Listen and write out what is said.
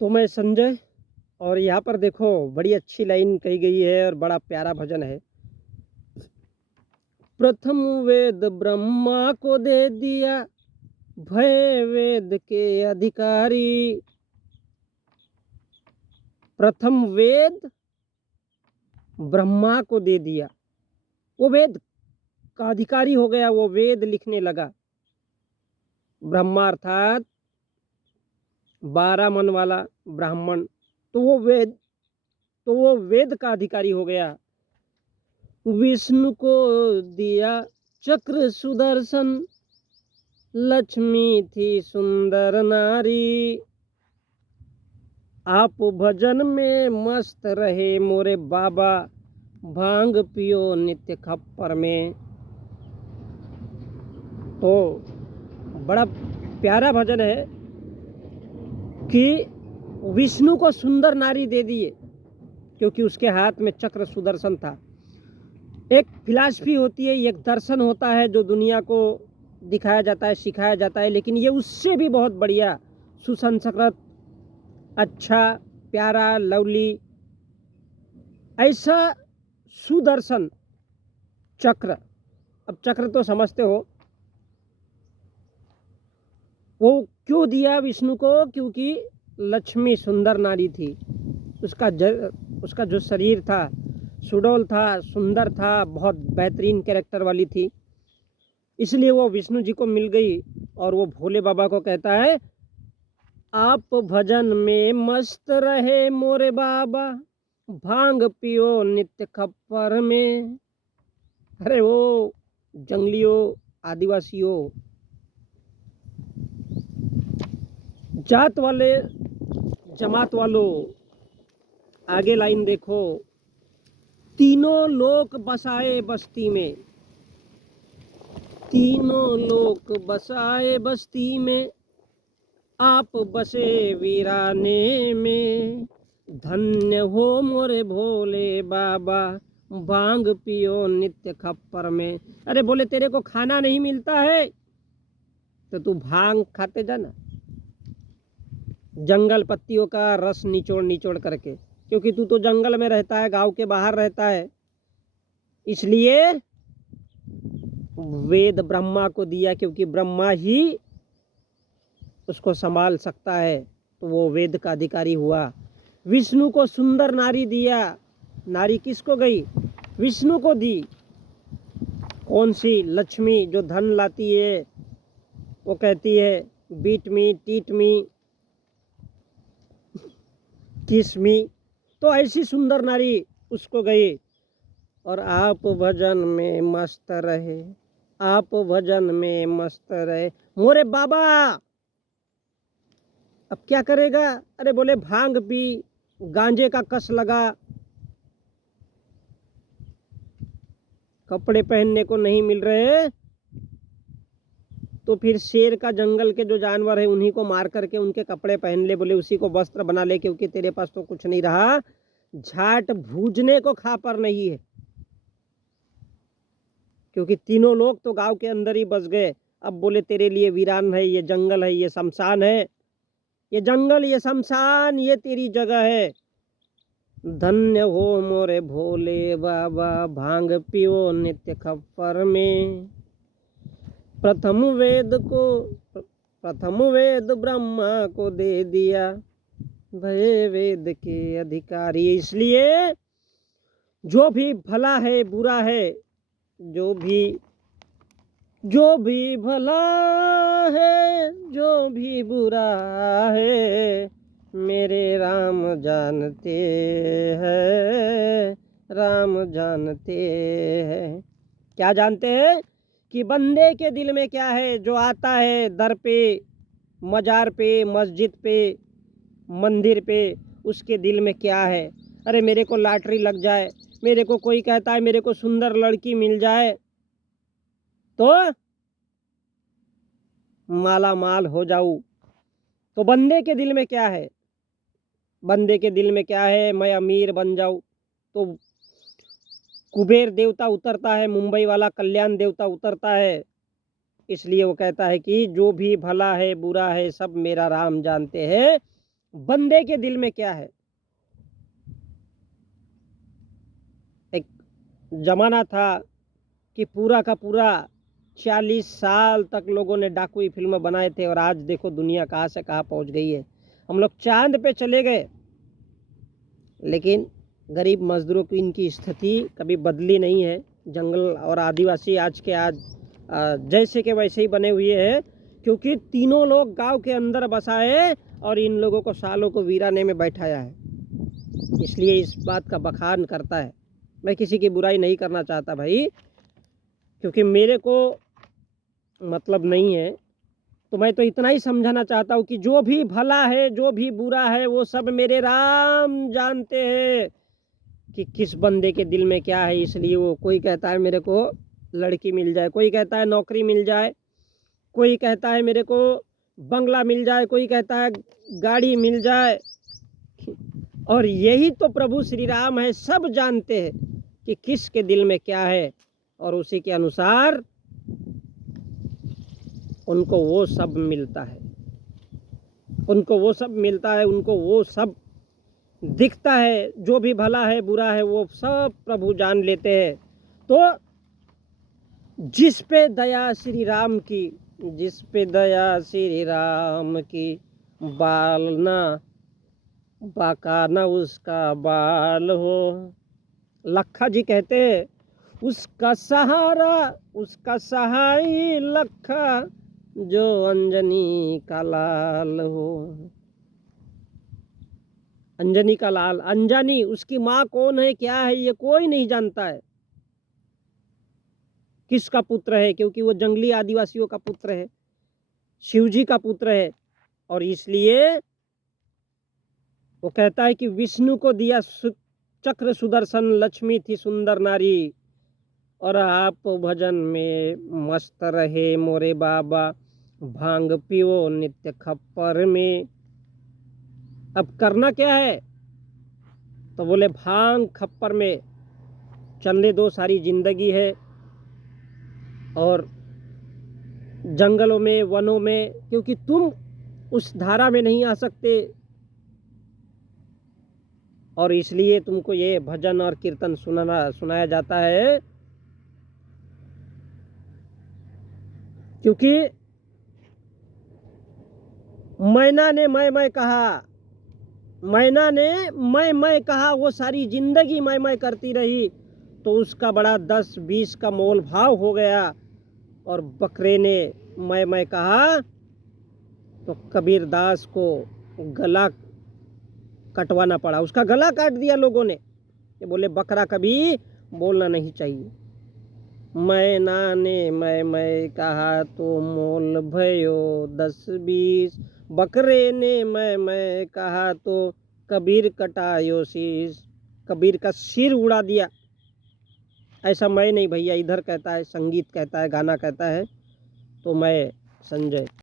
तो मैं संजय, और यहाँ पर देखो बड़ी अच्छी लाइन कही गई है और बड़ा प्यारा भजन है। प्रथम वेद ब्रह्मा को दे दिया, भय वेद के अधिकारी। प्रथम वेद ब्रह्मा को दे दिया, वो वेद का अधिकारी हो गया, वो वेद लिखने लगा। ब्रह्मा अर्थात 12 मन वाला ब्राह्मण, तो वो वेद का अधिकारी हो गया। विष्णु को दिया चक्र सुदर्शन, लक्ष्मी थी सुंदर नारी। आप भजन में मस्त रहे मोरे बाबा, भांग पियो नित्य खप्पर में। तो बड़ा प्यारा भजन है कि विष्णु को सुंदर नारी दे दिए, क्योंकि उसके हाथ में चक्र सुदर्शन था। एक फिलॉसफी होती है, एक दर्शन होता है जो दुनिया को दिखाया जाता है, सिखाया जाता है, लेकिन ये उससे भी बहुत बढ़िया, सुसंस्कृत, अच्छा, प्यारा, लवली, ऐसा सुदर्शन चक्र। अब चक्र तो समझते हो, वो क्यों दिया विष्णु को? क्योंकि लक्ष्मी सुंदर नारी थी, उसका जो शरीर था सुडौल था, सुंदर था, बहुत बेहतरीन कैरेक्टर वाली थी, इसलिए वो विष्णु जी को मिल गई। और वो भोले बाबा को कहता है, आप भजन में मस्त रहे मोरे बाबा, भांग पियो नित्य खप्पर में। अरे वो जंगलियों, आदिवासियों, जात वाले, जमात वालों, आगे लाइन देखो। तीनों लोक बसाए बस्ती में, तीनों लोक बसाए बस्ती में, आप बसे वीराने में। धन्य हो मोरे भोले बाबा, भांग पियो नित्य खप्पर में। अरे बोले तेरे को खाना नहीं मिलता है तो तू भांग खाते जाना, जंगल पत्तियों का रस निचोड़ निचोड़ करके, क्योंकि तू तो जंगल में रहता है, गांव के बाहर रहता है, इसलिए वेद ब्रह्मा को दिया, क्योंकि ब्रह्मा ही उसको संभाल सकता है, तो वो वेद का अधिकारी हुआ। विष्णु को सुंदर नारी दिया, नारी किसको गई? विष्णु को दी। कौन सी? लक्ष्मी, जो धन लाती है। वो कहती है बीट मी, टीट मी, किस मी, तो ऐसी सुंदर नारी उसको गई। और आप भजन में मस्त रहे, आप भजन में मस्त रहे मोरे बाबा। अब क्या करेगा? अरे बोले भांग पी, गांजे का कस लगा, कपड़े पहनने को नहीं मिल रहे, तो फिर शेर का, जंगल के जो जानवर है उन्हीं को मार करके उनके कपड़े पहन ले, बोले उसी को वस्त्र बना ले, क्योंकि तेरे पास तो कुछ नहीं रहा, झाट भूजने को खा पर नहीं है। क्योंकि तीनों लोग तो गांव के अंदर ही बस गए। अब बोले तेरे लिए वीरान है, ये जंगल है, ये शमशान है, ये जंगल, ये शमशान, ये तेरी जगह है। धन्य हो मोरे भोले बाबा, भांग पियो नित्य खप्पर में। प्रथम वेद ब्रह्मा को दे दिया, भय वेद के अधिकारी। इसलिए जो भी भला है, बुरा है, जो भी भला है, जो भी बुरा है, मेरे राम जानते हैं, राम जानते हैं। क्या जानते हैं? कि बंदे के दिल में क्या है, जो आता है दर पे, मजार पे, मस्जिद पे, मंदिर पे, उसके दिल में क्या है। अरे मेरे को लॉटरी लग जाए, मेरे को कोई कहता है मेरे को सुंदर लड़की मिल जाए तो माला माल हो जाऊं, तो बंदे के दिल में क्या है? बंदे के दिल में क्या है? मैं अमीर बन जाऊं। तो कुबेर देवता उतरता है, मुंबई वाला कल्याण देवता उतरता है, इसलिए वो कहता है कि जो भी भला है, बुरा है, सब मेरा राम जानते हैं। बंदे के दिल में क्या है। एक जमाना था कि पूरा का पूरा 40 साल तक लोगों ने डाकुई फिल्म बनाए थे, और आज देखो दुनिया कहाँ से कहाँ पहुँच गई है। हम लोग चांद पे चले गए, लेकिन गरीब मजदूरों की इनकी स्थिति कभी बदली नहीं है। जंगल और आदिवासी आज के आज जैसे के वैसे ही बने हुए हैं, क्योंकि तीनों लोग गांव के अंदर बसाए और इन लोगों को सालों को वीराने में बैठाया है। इसलिए इस बात का बखान करता है। मैं किसी की बुराई नहीं करना चाहता भाई, क्योंकि मेरे को मतलब नहीं है। तो मैं तो इतना ही समझाना चाहता हूँ कि जो भी भला है, जो भी बुरा है, वो सब मेरे राम जानते हैं कि किस बंदे के दिल में क्या है। इसलिए वो कोई कहता है मेरे को लड़की मिल जाए, कोई कहता है नौकरी मिल जाए, कोई कहता है मेरे को बंगला मिल जाए, कोई कहता है गाड़ी मिल जाए। और यही तो प्रभु श्री राम है, सब जानते हैं कि किसके दिल में क्या है, और उसी के अनुसार उनको वो सब मिलता है, उनको वो सब मिलता है, उनको वो सब दिखता है। जो भी भला है बुरा है वो सब प्रभु जान लेते हैं। तो जिस पे दया श्री राम की, जिस पे दया श्री राम की, बाल ना बाका ना उसका बाल हो। लखा जी कहते हैं उसका सहारा, उसका सहाई लखा, जो अंजनी का लाल हो। अंजनी का लाल, अंजनी उसकी माँ कौन है, क्या है, ये कोई नहीं जानता है। किसका पुत्र है, क्योंकि वो जंगली आदिवासियों का पुत्र है, शिवजी का पुत्र है। और इसलिए वो कहता है कि विष्णु को दिया चक्र सुदर्शन, लक्ष्मी थी सुंदर नारी, और आप भजन में मस्त रहे मोरे बाबा, भांग पियो नित्य खप्पर में। अब करना क्या है, तो बोले भांग खप्पर में चलने दो, सारी जिंदगी है। और जंगलों में, वनों में, क्योंकि तुम उस धारा में नहीं आ सकते, और इसलिए तुमको ये भजन और कीर्तन सुनाया जाता है। क्योंकि मैना ने मैं कहा, मैना ने मैं कहा, वो सारी जिंदगी मैं करती रही, तो उसका बड़ा 10-20 का मोल भाव हो गया। और बकरे ने मैं कहा, तो कबीर दास को गला कटवाना पड़ा, उसका गला काट दिया लोगों ने। ये बोले बकरा कभी बोलना नहीं चाहिए। मैना ने मैं कहा तो मोल भयो 10-20, बकरे ने मैं कहा तो कबीर कटायो शीश, कबीर का सिर उड़ा दिया। ऐसा मैं नहीं भैया, इधर कहता है, संगीत कहता है, गाना कहता है। तो मैं संजय।